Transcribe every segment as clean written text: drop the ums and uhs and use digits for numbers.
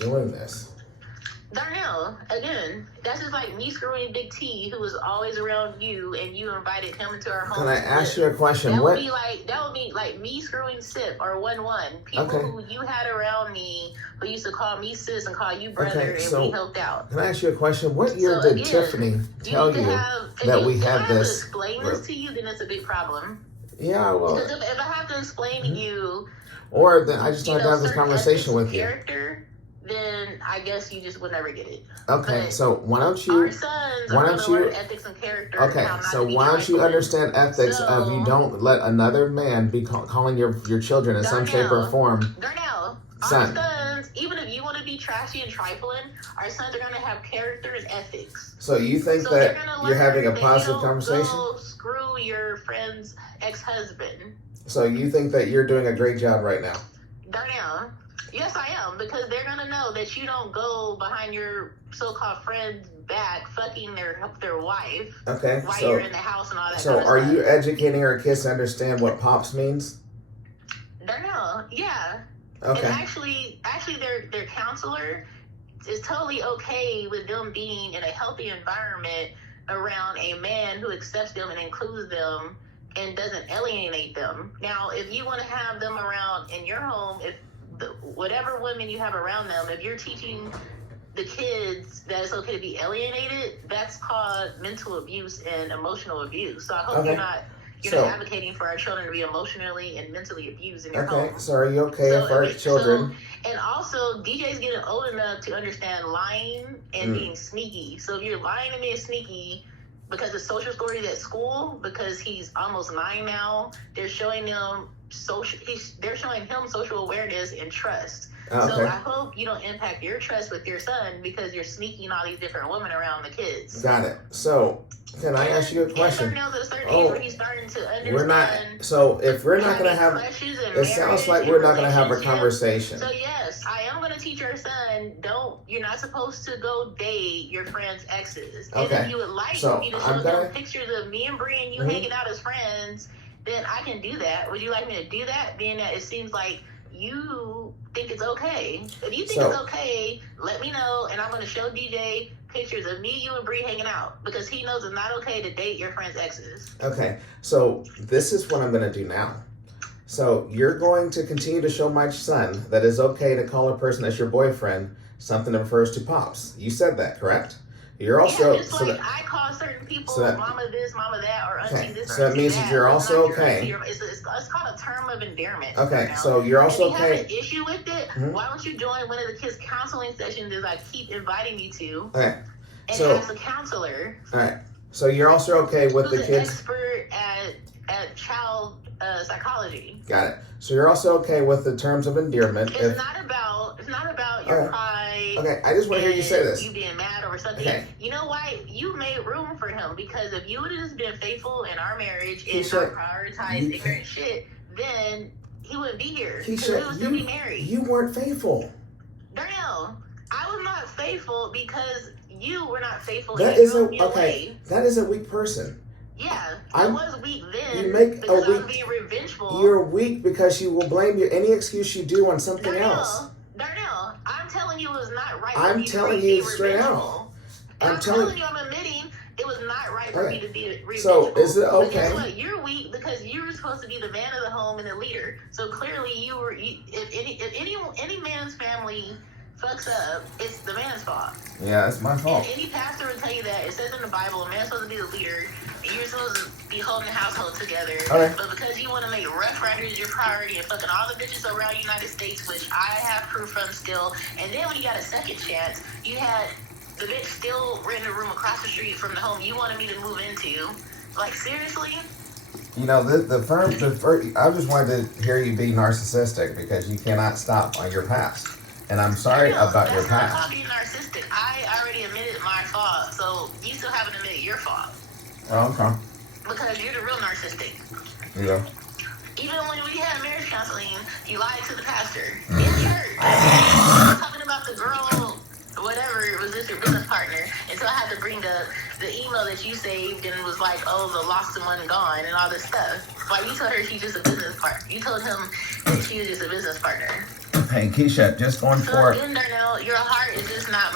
doing this? Darnell, again, that's just like me screwing Big T, who was always around you, and you invited him into our home. Can I ask you a question? That would be like me screwing Sip or 1-1. People who you had around me, who used to call me sis and call you brother, and we helped out. Can I ask you a question? What year did Tiffany tell you that we had this? If I have to explain this to you, then it's a big problem. Yeah, well. Because if I have to explain to you, or then I just want to have this conversation with you. Then I guess you just would never get it. Okay, but so why don't you? Our sons are going to learn ethics and character. Okay, so why don't you understand ethics of you don't let another man be calling your children in some shape or form? Darnell, our sons, even if you want to be trashy and trifling, our sons are going to have character and ethics. So you think that you're having a positive conversation? Go screw your friend's ex-husband. So you think that you're doing a great job right now? Darnell. Yes, I am, because they're going to know that you don't go behind your so-called friend's back fucking their wife while you're in the house and all that kind of stuff. So are you educating our kids to understand what pops means? No, yeah. Okay. And actually their counselor is totally okay with them being in a healthy environment around a man who accepts them and includes them and doesn't alienate them. Now, if you want to have them around in your home, whatever women you have around them, if you're teaching the kids that it's okay to be alienated, that's called mental abuse and emotional abuse. So I hope you're not advocating for our children to be emotionally and mentally abused in your home. Okay, so are you okay if our children... and also, DJ's getting old enough to understand lying and being sneaky. So if you're lying and being sneaky because of social stories at school, because he's almost 9 now, they're showing him social awareness and trust. So I hope you don't impact your trust with your son because you're sneaking all these different women around the kids. Got it. So can I ask you a question? At a certain age where he's starting to understand. We're not. So if we're not going to have, it sounds like we're not going to have a conversation. So yes, I am going to teach our son. You're not supposed to go date your friend's exes. And if you would like me to show them pictures of me and Bree and you hanging out as friends, then I can do that. Would you like me to do that? Being that it seems like you think it's okay. If you think it's okay, let me know, and I'm going to show DJ pictures of me, you, and Bree hanging out because he knows it's not okay to date your friend's exes. Okay, so this is what I'm going to do now. So you're going to continue to show my son that it's okay to call a person as your boyfriend something that refers to pops. You said that, correct? You're also I call certain people mama this, mama that, or auntie this. So that means that you're also okay. It's called a term of endearment. Okay, so you're also okay. If you have an issue with it, why don't you join one of the kids' counseling sessions that I keep inviting you to? Okay. And ask a counselor. All right. So you're also okay with the kids. Who's an expert at child psychology. Got it. So you're also okay with the terms of endearment. It's not about your pride. Okay, I just want to hear you say this. You being mad over something. Okay. You know why? You made room for him because if you would have just been faithful in our marriage and not prioritized ignorant shit, then he wouldn't be here. He would still be married. You weren't faithful. Darnell, I was not faithful because you were not faithful. That is a weak person. Yeah, I was weak then. You make because I was being revengeful. You're weak because you will blame any excuse you do on something else. Darnell, I'm telling you it was not right. I'm telling you straight out. I'm telling you, I'm admitting it was not right for me to be revengeful. So is it okay? But guess what? You're weak because you were supposed to be the man of the home and the leader. So clearly, you were. If any man's family fucks up, it's the man's fault. Yeah, it's my fault. And any pastor will tell you that. It says in the Bible, a man's supposed to be the leader, and you're supposed to be holding the household together. Okay. But because you want to make Rough Riders your priority and fucking all the bitches around the United States, which I have proof from still, and then when you got a second chance, you had the bitch still renting a room across the street from the home you wanted me to move into. Like, seriously? You know, the first, I just wanted to hear you be narcissistic because you cannot stop on your past. And I'm sorry about your past. That's not being narcissistic. I already admitted my fault, so you still haven't admitted your fault. Oh, okay. Because you're the real narcissistic. Yeah. Even when we had marriage counseling, you lied to the pastor. In church. Talking about the girl, whatever, was this your business partner? Until I had to bring the email that you saved and was like, oh, the lost and one gone and all this stuff. Why you told her she's just a business partner. You told him that she was just a business partner. Hey, Keisha, just going So forward. then, Darnell, your heart is just not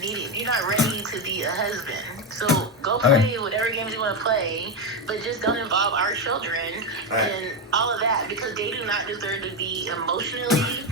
needed. You're not ready to be a husband. So go play whatever games you want to play, but just don't involve our children and all of that, because they do not deserve to be emotionally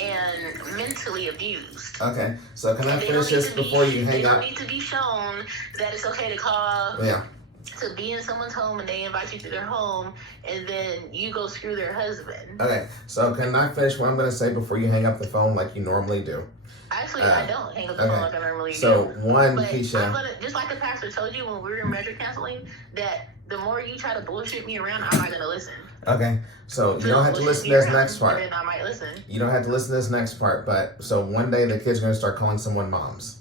and mentally abused. Okay, so can I finish this before you hang up? They don't need to be shown that it's okay to call, to be in someone's home and they invite you to their home and then you go screw their husband. Okay, so can I finish what I'm going to say before you hang up the phone like you normally do? Actually, I don't hang up the phone like I normally do. So, one, but Keisha. Just like the pastor told you when we were in marriage counseling, that the more you try to bullshit me around, I'm not going to listen. Okay, so you don't have to listen to this next part. And then I might listen. You don't have to listen to this next part, but so one day the kid's going to start calling someone moms.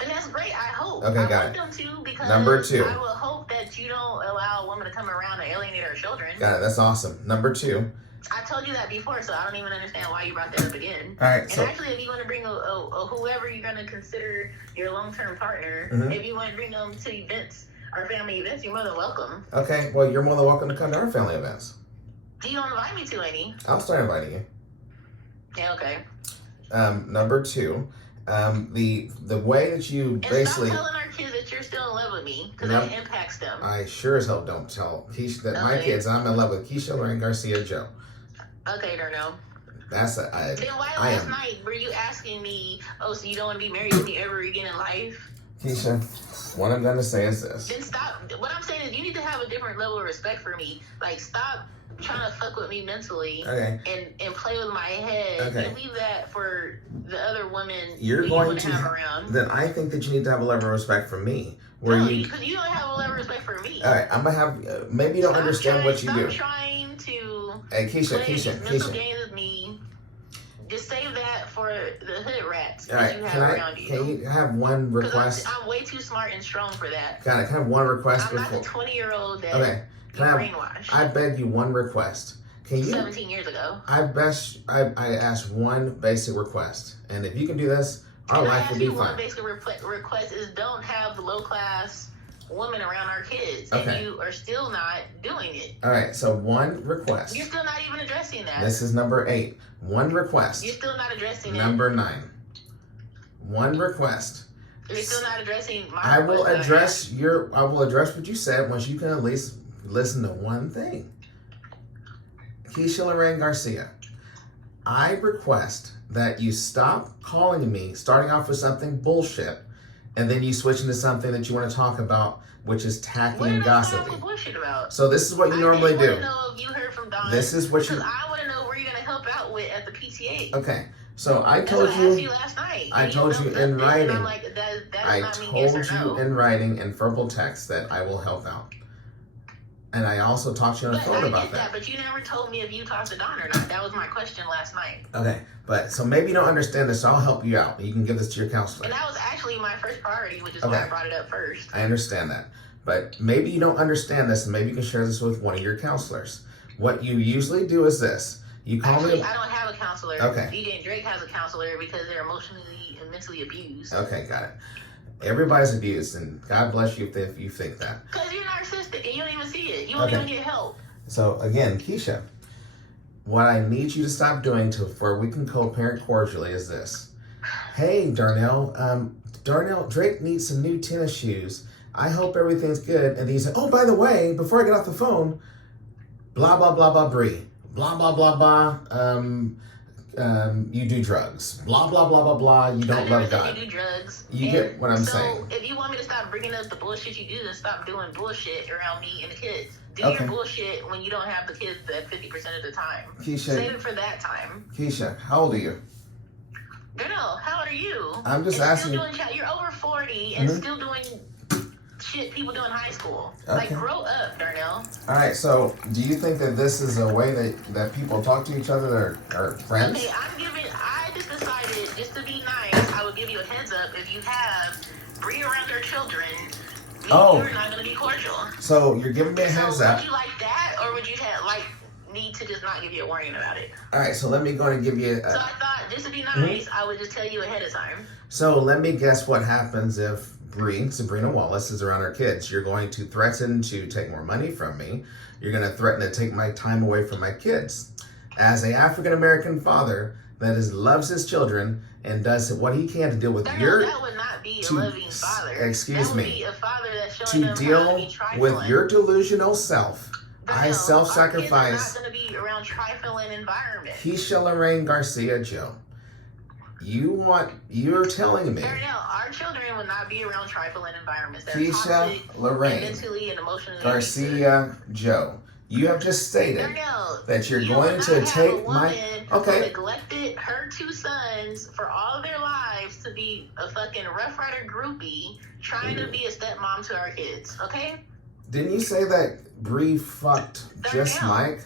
And that's great, I hope. Okay, got it. Them to, because Number 2. I will hope that you don't allow a woman to come around and alienate her children. Got it, that's awesome. Number 2. I told you that before, so I don't even understand why you brought that up again. All right. And actually, if you want to bring a whoever you're going to consider your long-term partner, if you want to bring them to events or family events, you're more than welcome. Okay, well, you're more than welcome to come to our family events. You don't invite me to any. I'll start inviting you. Yeah, okay. Number 2, the way that you and basically... stop telling our kids that you're still in love with me, because that impacts them. I sure as hell don't tell Keisha that my kids, I'm in love with Keisha Lorraine Garcia Joe. Okay, Darnell. That's Then why last night were you asking me, oh, so you don't want to be married to me ever again in life? Keisha, what I'm going to say is this. Then stop. What I'm saying is you need to have a different level of respect for me. Like, stop trying to fuck with me mentally and play with my head. Okay. And leave that for the other women you're going to have around. Then I think that you need to have a level of respect for me. Because you don't have a level of respect for me. All right, I'm going to have... maybe you don't understand what you do. Stop trying to hey, Keisha, mental games with me. Just save that for the hood rats that you have around you. Can you have one request? I'm way too smart and strong for that. Got it. Can I have one request I'm not the 20-year-old that you brainwashed. I beg you one request. Can you? 17 years ago. I asked one basic request, and if you can do this, our life will be fine. One basic request is don't have low-class women around our kids, and you are still not doing it. All right, so one request. You're still not even addressing that. This is number 8. One request. You're still not addressing number 9. One request. You're still not addressing my I will address what you said once you can at least listen to one thing. Keisha Lorraine Garcia, I request that you stop calling me, starting off with something bullshit, and then you switch into something that you want to talk about, which is tacky and gossipy. Bullshit about? So this is what you normally do. I want to know if you heard from Don. This is what you... Because I want to know where you're going to help out with at the PTA. Okay, so I told you... I asked you last night. I told you in writing. I'm like, that I told you in writing, in verbal text, that I will help out. And I also talked to you on the phone about that. But you never told me if you talked to Don or not. That was my question last night. Okay, but so maybe you don't understand this, so I'll help you out. You can give this to your counselor. And that was actually my first priority, which is why I brought it up first. I understand that. But maybe you don't understand this, and maybe you can share this with one of your counselors. What you usually do is this. You call me... I don't have a counselor. Okay. DJ and Drake has a counselor because they're emotionally and mentally abused. Okay, got it. Everybody's abused, and God bless you if you think that. Because you're narcissistic, and you don't even see it. You don't even get help. So, again, Keisha, what I need you to stop doing where we can co-parent cordially is this. Hey, Darnell, Drake needs some new tennis shoes. I hope everything's good. And then you say, oh, by the way, before I get off the phone, blah, blah, blah, blah, Bree. Blah, blah, blah, blah, you do drugs. Blah, blah, blah, blah, blah, you don't love God. You do drugs. You get what I'm saying. So, if you want me to stop bringing up the bullshit you do, then stop doing bullshit around me and the kids. Do your bullshit when you don't have the kids at 50% of the time. Keisha. Save it for that time. Keisha, how old are you? Darnell, how old are you? I'm just asking. You're over 40 and still doing shit people do in high school. Like, grow up, Darnell. All right, so do you think that this is a way that people talk to each other that are friends? Okay, I just decided, just to be nice, I would give you a heads up. If you have Bree around your children, you're not going to be cordial. So you're giving me a heads up. Would you like that, or would you need to just not give you a warning about it? All right, so let me go and give you... so I thought, just to be nice, I would just tell you ahead of time. So let me guess what happens if Bree, Sabrina Wallace, is around our kids. You're going to threaten to take more money from me. You're going to threaten to take my time away from my kids. as a African American father that loves his children and does what he can to deal with that would not be a loving father. Excuse that would me. Be a father that's showing To them deal how to be trifling. with your delusional self. I self-sacrifice. Our kids are not going to be around trifling environments. Keisha Lorraine Garcia Joe. You're telling me. Darnell, our children will not be around trifling environments. They're Keisha toxic Lorraine and mentally and emotionally Garcia Joe. You have just stated Darnell, that you're going to take my. Okay. Who neglected her 2 sons for all of their lives to be a fucking Rough Rider groupie trying to be a stepmom to our kids. Okay. Didn't you say that Bree fucked just Mike?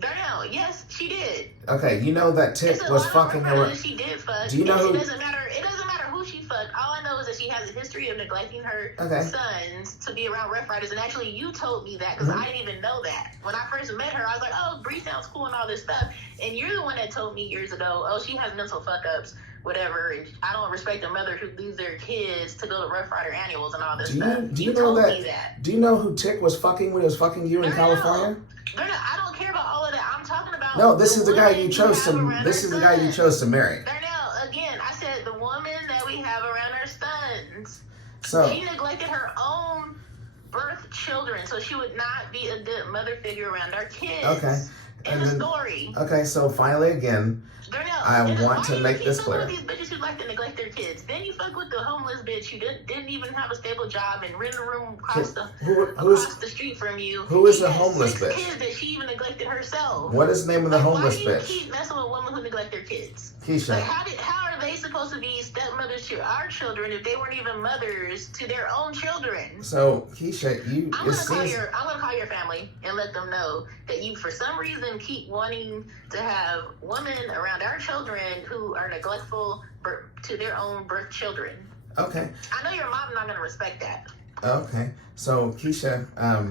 Darnell, yes, she did. Okay, you know that Tick was fucking her. She did fuck. Do you know who? It doesn't matter who she fucked. All I know is that she has a history of neglecting her sons to be around Rough Riders. And actually, you told me that because I didn't even know that. When I first met her, I was like, "Oh, Bree sounds cool and all this stuff." And you're the one that told me years ago, "Oh, she has mental fuck ups, whatever. And I don't respect a mother who leaves their kids to go to Rough Rider annuals and all this stuff." Do you know that? Do you know who Tick was fucking when he was fucking you in California? I don't care about all of that. I'm talking about. No, this is the guy you chose to. This is the guy you chose to marry. Darnell, again, I said the woman that we have around our sons. So she neglected her own birth children, so she would not be a good mother figure around our kids. Okay. In the story. Okay, so finally again, Darnell, I want to make this clear. These bitches who like to neglect their kids. Then you fuck with the homeless bitch who didn't even have a stable job and rent a room across the street from you. Who is the homeless bitch? Kids that she even neglected herself. What is the name of the homeless bitch? Why do you keep messing with women who neglect their kids? Keisha. Like how are they supposed to be stepmothers to our children if they weren't even mothers to their own children? So Keisha, I'm gonna call your family and let them know that you for some reason keep wanting to have women around our children who are neglectful to their own birth children. Okay. I know your mom's not gonna respect that. Okay. So Keisha,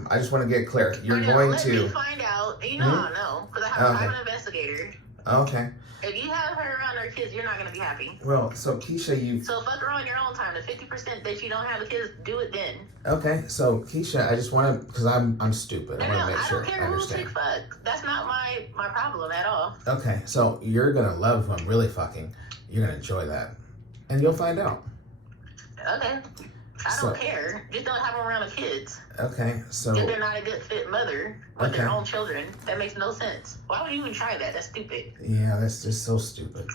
I just want to get clear. You're going let to me find out. You know, I know because I'm an investigator. Okay. If you have her around her kids, you're not going to be happy. Well, so Keisha, So fuck her on your own time. The 50% that you don't have the kids, do it then. Okay, so Keisha, I just want to, because I'm stupid. I want to make sure I understand. Who fuck. That's not my problem at all. Okay, so you're going to love who I'm really fucking. You're going to enjoy that. And you'll find out. Okay. I don't care. Just don't have them around the kids. Okay, so... If they're not a good fit mother with their own children, that makes no sense. Why would you even try that? That's stupid. Yeah, that's just so stupid.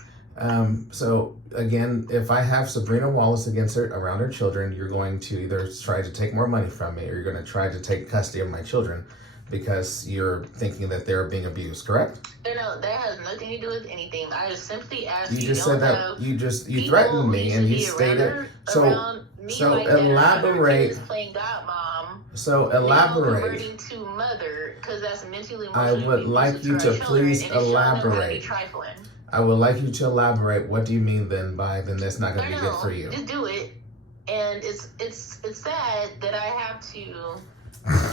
So, again, if I have Sabrina Wallace around her children, you're going to either try to take more money from me or you're going to try to take custody of my children because you're thinking that they're being abused, correct? No, that has nothing to do with anything. I just simply asked you. You just said that you threatened me and you stated... So elaborate. So elaborate. To mother, because that's mentally. I would like you to please elaborate. I would like you to elaborate. What do you mean then by that's not going to be good for you? Just do it, and it's sad that I have to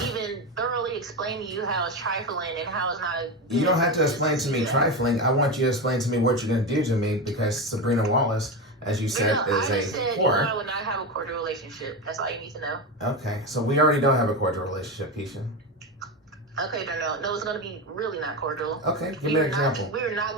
even thoroughly explain to you how it's trifling and how it's not. You don't have to explain to me trifling. I want you to explain to me what you're going to do to me because Sabrina Wallace, as you said, is a whore. I would not have a cordial relationship. That's all you need to know. Okay, so we already don't have a cordial relationship, Keisha. Okay, no, it's gonna be really not cordial. Okay, give me an example. You're not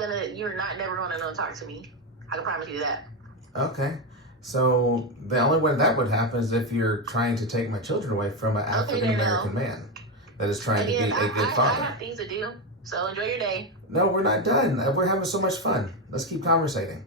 never gonna talk to me. I can promise you that. Okay, so the only way that would happen is if you're trying to take my children away from an African American man that is trying to be a good father. I have things to do, so enjoy your day. No, we're not done. We're having so much fun. Let's keep conversating.